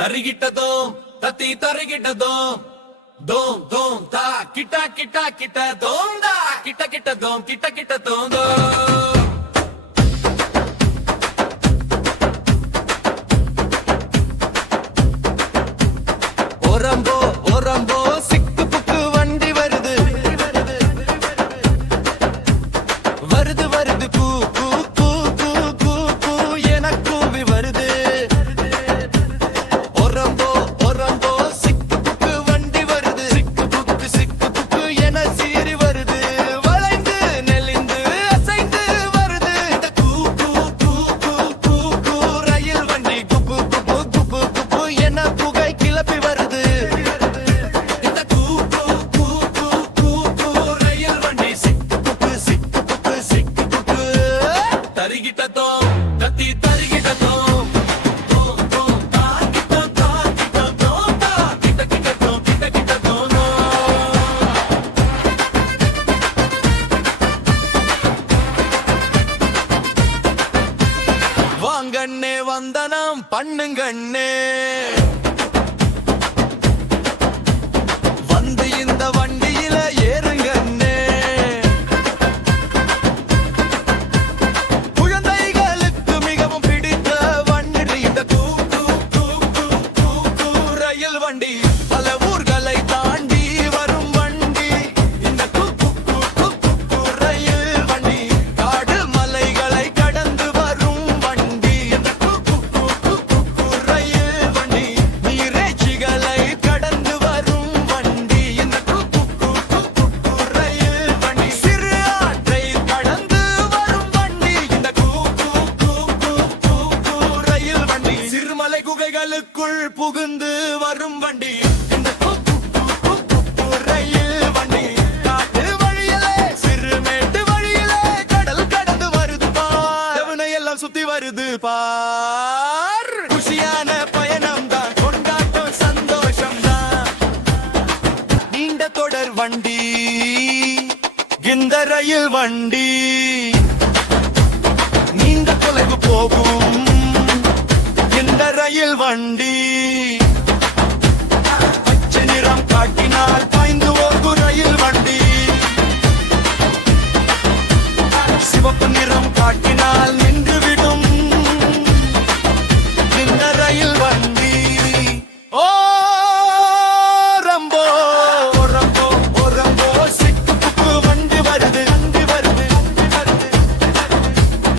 தருகிட்டதோம் தத்தி தருகிட்டதோம் தோம் தோம் தா கிட்ட கிட்ட கிட்ட தோம் தா கிட்ட கிட்ட தோம் கிட்ட கிட்ட தோம் தோ ஓரம்போ ஓரம்போ சிக்கு புக்கு வண்டி வருது வருது வருது கூ கூ கூ கூ கூ கூ என கூவி வருது ஓரம்போ ஓரம்போ சிக்கு புக்கு வண்டி வருது சிக்கு புக்கு என சீறி வருது வளைந்து நெளிந்து அசைந்து வருது இந்த கூ கூ கூ கூ கூ கூ ரயில் வண்டி குப்பு குப்பு குப்பு குப்பு என புகை கிளப்பி வருது இந்த கூ கூ கூ கூ கூ கூ ரயில் வண்டி சிக்கு புக்கு தருகிட்டதோம் தத்தி தருகிட்டதோம் தோம் தோம் தா கிட்ட தா கிட்ட தோம் தா கிட்ட கிட்ட தோம் கிட்ட கிட்ட தோம் வாங்கண்ணே வந்தனம் பண்ணுங்கண்ணே வந்து இந்த வண்டியில ஏறுங்கண்ணே குழந்தைகளுக்கு மிகவும் பிடித்த வண்டி இந்த கூ கூ கூ கூ கூ கூ ரயில் வண்டி பல ஊர்களை தாண்டி வரும் வண்டி இந்த கூ கூ கூ கூ கூ கூ ரயில் வண்டி காடு மலைகளை கடந்து வரும் வண்டி இந்த கூ கூ கூ கூ கூ கூ ரயில் வண்டி நீரேச்சிகளை கடந்து வரும் வண்டி இந்த கூ கூ கூ கூ கூ கூ ரயில் வண்டி சிறு ஆற்றை கடந்து வரும் வண்டி இந்த கூ கூ கூ கூ கூ கூ ரயில் வண்டி சிறுமலை குகைகளுக்குள் புகுந்து வரும் வண்டி இந்த கூ கூ கூ கூ கூ கூ ரயில் வண்டி காட்டு வழியிலே சிறுமேட்டு வழியிலே கடல் கடந்து வருது பார் செவனை எல்லாம் சுத்தி வருது பார் குஷியான பயணம் தான் கொண்டாட்டம் சந்தோஷம் தான் நீண்ட தொடர் வண்டி இந்த ரயில் வண்டி நீண்ட தொலைவு போகும் இந்த ரயில் வண்டி பச்சை நிறம் காட்டினால் பாய்ந்து ஓடும் ரயில் வண்டி சிவப்பு நிறம் காட்டினால் நின்று விடும்